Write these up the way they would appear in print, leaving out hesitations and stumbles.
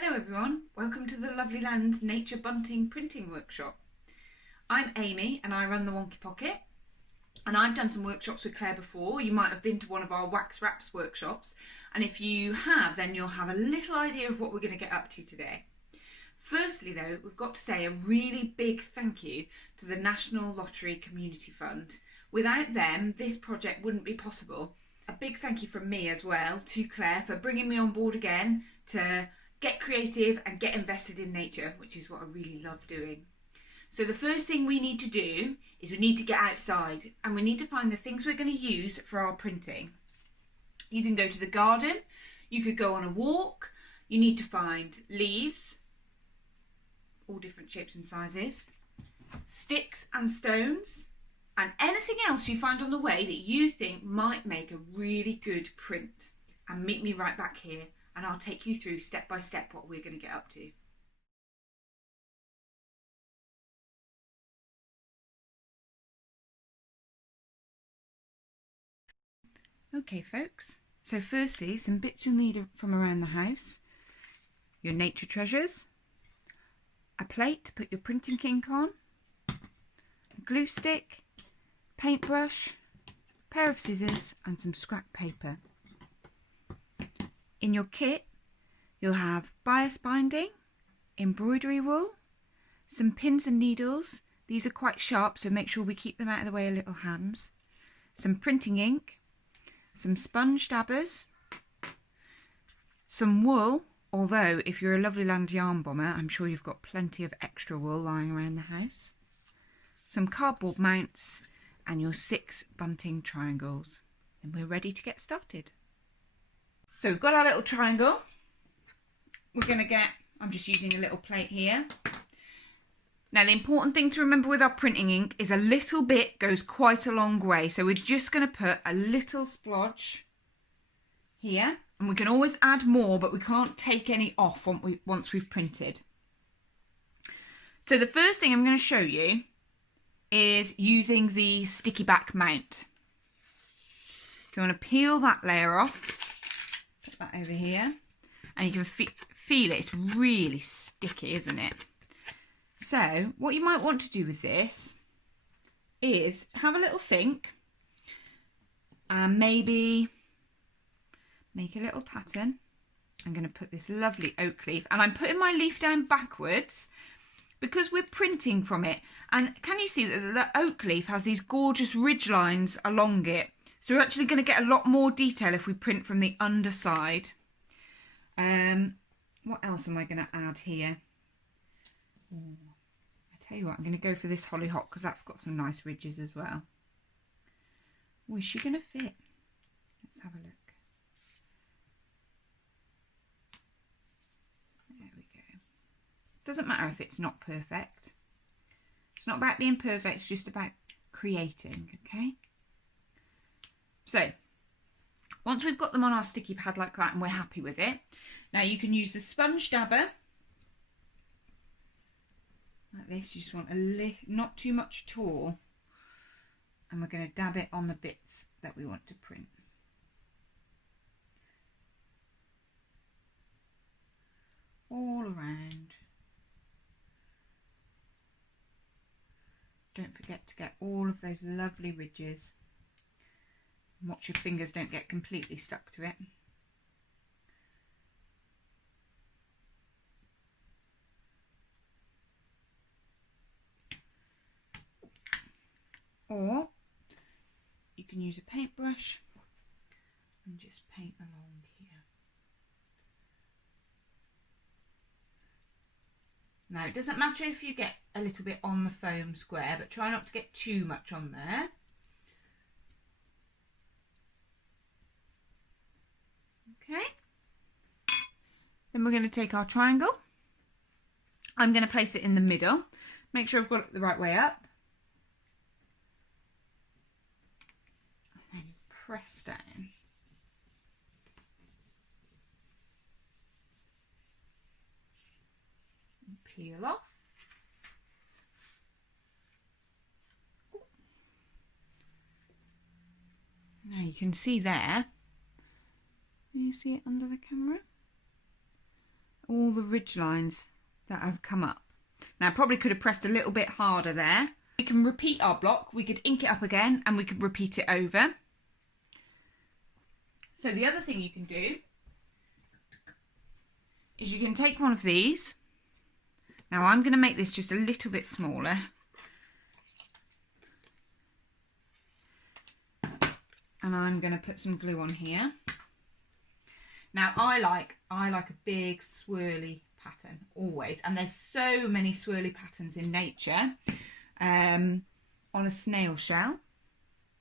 Hello everyone, welcome to the Lovelyland Nature Bunting Printing Workshop. I'm Amy and I run the Wonky Pocket, and I've done some workshops with Claire before. You might have been to one of our wax wraps workshops, and if you have, then you'll have a little idea of what we're going to get up to today. Firstly though, we've got to say a really big thank you to the National Lottery Community Fund. Without them, this project wouldn't be possible. A big thank you from me as well to Claire for bringing me on board again to get creative and get invested in nature, which is what I really love doing. So the first thing we need to do is we need to get outside and we need to find the things we're going to use for our printing. You can go to the garden, you could go on a walk, you need to find leaves, all different shapes and sizes, sticks and stones, and anything else you find on the way that you think might make a really good print. And meet me right back here and I'll take you through step by step what we're going to get up to. Okay folks, so firstly some bits you'll need from around the house. Your nature treasures, a plate to put your printing ink on, a glue stick, paintbrush, a pair of scissors and some scrap paper. In your kit you'll have bias binding, embroidery wool, some pins and needles. These are quite sharp, so make sure we keep them out of the way of little hands. Some printing ink, some sponge dabbers, some wool, although if you're a Lovelyland yarn bomber, I'm sure you've got plenty of extra wool lying around the house, some cardboard mounts, and your 6 bunting triangles. And we're ready to get started. So we've got our little triangle. We're going to get, I'm just using a little plate here. Now the important thing to remember with our printing ink is a little bit goes quite a long way. So we're just going to put a little splodge here. And we can always add more, but we can't take any off once we've printed. So the first thing I'm going to show you is using the sticky back mount. So you want to peel that layer off. Put that over here, and you can feel it. It's really sticky, isn't it? So what you might want to do with this is have a little think and maybe make a little pattern. I'm going to put this lovely oak leaf, and I'm putting my leaf down backwards because we're printing from it. And can you see that the oak leaf has these gorgeous ridge lines along it? So we're actually going to get a lot more detail if we print from the underside. What else am I going to add here? I tell you what, I'm going to go for this hollyhock because that's got some nice ridges as well. Oh, is she going to fit? Let's have a look. There we go. Doesn't matter if it's not perfect. It's not about being perfect, it's just about creating, okay? So, once we've got them on our sticky pad like that and we're happy with it, now you can use the sponge dabber. Like this, you just want not too much at all. And we're going to dab it on the bits that we want to print. All around. Don't forget to get all of those lovely ridges. Watch your fingers don't get completely stuck to it. Or you can use a paintbrush and just paint along here. Now it doesn't matter if you get a little bit on the foam square, but try not to get too much on there. Okay, then we're going to take our triangle. I'm going to place it in the middle. Make sure I've got it the right way up. And then press down. And peel off. Now you can see there. Can you see it under the camera? all the ridge lines that have come up. Now I probably could have pressed a little bit harder there. We can repeat our block, we could ink it up again and we could repeat it over. So the other thing you can do is you can take one of these. Now I'm going to make this just a little bit smaller. And I'm going to put some glue on here. Now I like a big swirly pattern always, and there's so many swirly patterns in nature. On a snail shell,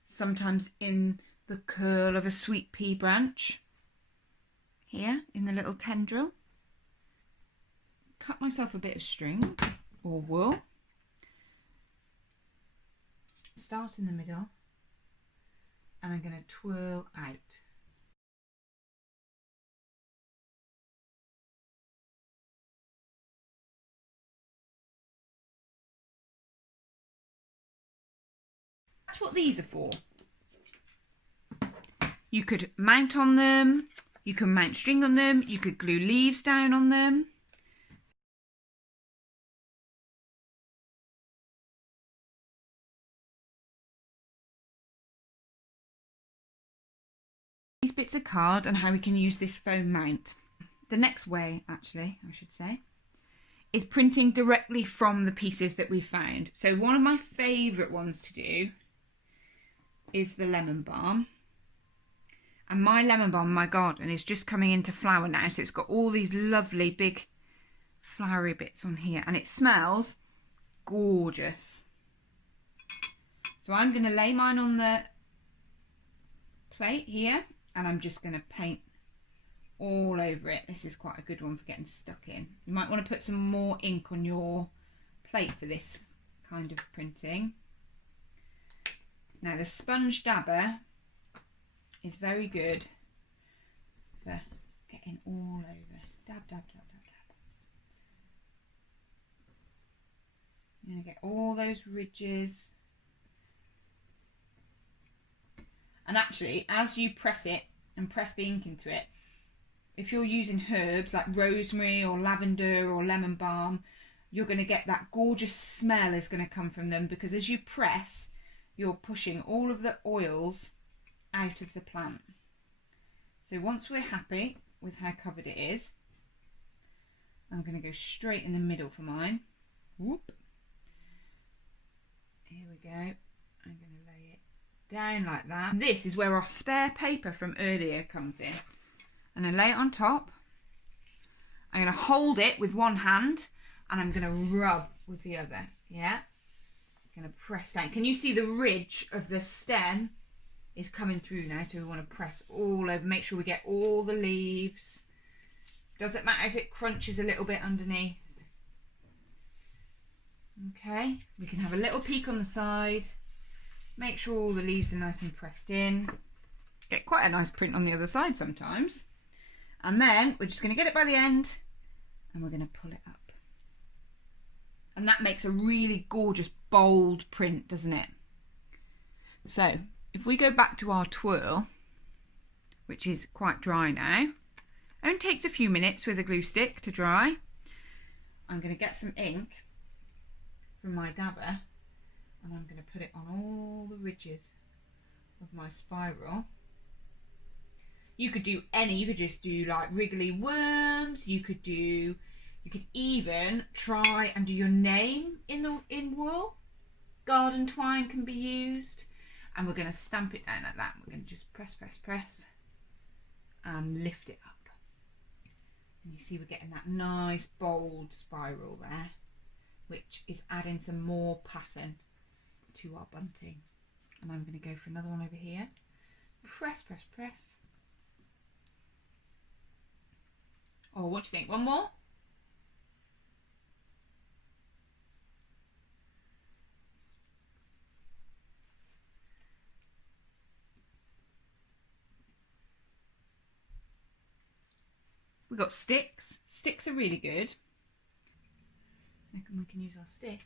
sometimes in the curl of a sweet pea branch, here in the little tendril. Cut myself a bit of string or wool, start in the middle, and I'm going to twirl out. That's what these are for. You could mount on them, you can mount string on them, you could glue leaves down on them. These bits of card and how we can use this foam mount. The next way, actually, I should say, is printing directly from the pieces that we've found. So one of my favourite ones to do is the lemon balm. And my lemon balm in my garden is just coming into flower now, so it's got all these lovely big flowery bits on here and it smells gorgeous. So I'm going to lay mine on the plate here and I'm just going to paint all over it. This is quite a good one for getting stuck in. You might want to put some more ink on your plate for this kind of printing. Now the sponge dabber is very good for getting all over. Dab, dab, dab, dab, dab. You're going to get all those ridges. And actually, as you press it and press the ink into it, if you're using herbs like rosemary or lavender or lemon balm, you're going to get that gorgeous smell is going to come from them, because as you press, you're pushing all of the oils out of the plant. So once we're happy with how covered it is, I'm going to go straight in the middle for mine. Whoop. Here we go. I'm going to lay it down like that. This is where our spare paper from earlier comes in. I'm going to lay it on top. I'm going to hold it with one hand and I'm going to rub with the other. Yeah. I'm going to press down. Can you see the ridge of the stem is coming through now? So we want to press all over, make sure we get all the leaves. Doesn't matter if it crunches a little bit underneath. Okay, we can have a little peek on the side. Make sure all the leaves are nice and pressed in. Get quite a nice print on the other side sometimes. And then we're just going to get it by the end and we're going to pull it up. And that makes a really gorgeous, bold print, doesn't it? So if we go back to our twirl, which is quite dry now, only takes a few minutes with a glue stick to dry. I'm going to get some ink from my dabber and I'm going to put it on all the ridges of my spiral. You could do any, you could just do like wriggly worms, you could even try and do your name in wool. Garden twine can be used. And we're going to stamp it down like that. We're going to just press, press, press and lift it up. And you see we're getting that nice bold spiral there, which is adding some more pattern to our bunting. And I'm going to go for another one over here. Press, press, press. Oh, what do you think? One more? We've got sticks. Sticks are really good. We can use our stick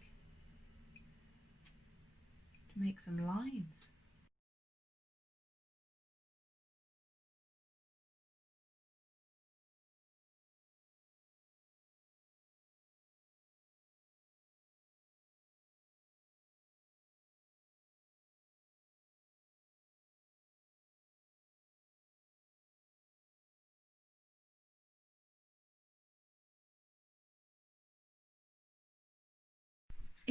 to make some lines.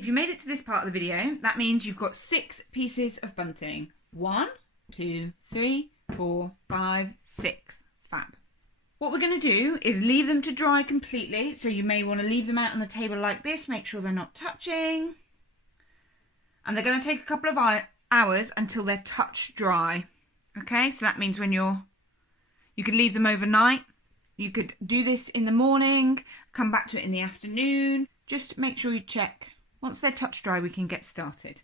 If you made it to this part of the video, that means you've got 6 pieces of bunting. 1, 2, 3, 4, 5, 6. Fab. What we're going to do is leave them to dry completely. So you may want to leave them out on the table like this. Make sure they're not touching. And they're going to take a couple of hours until they're touch dry. Okay, so that means when you could leave them overnight. You could do this in the morning, come back to it in the afternoon. Just make sure you check. Once they're touch dry, we can get started.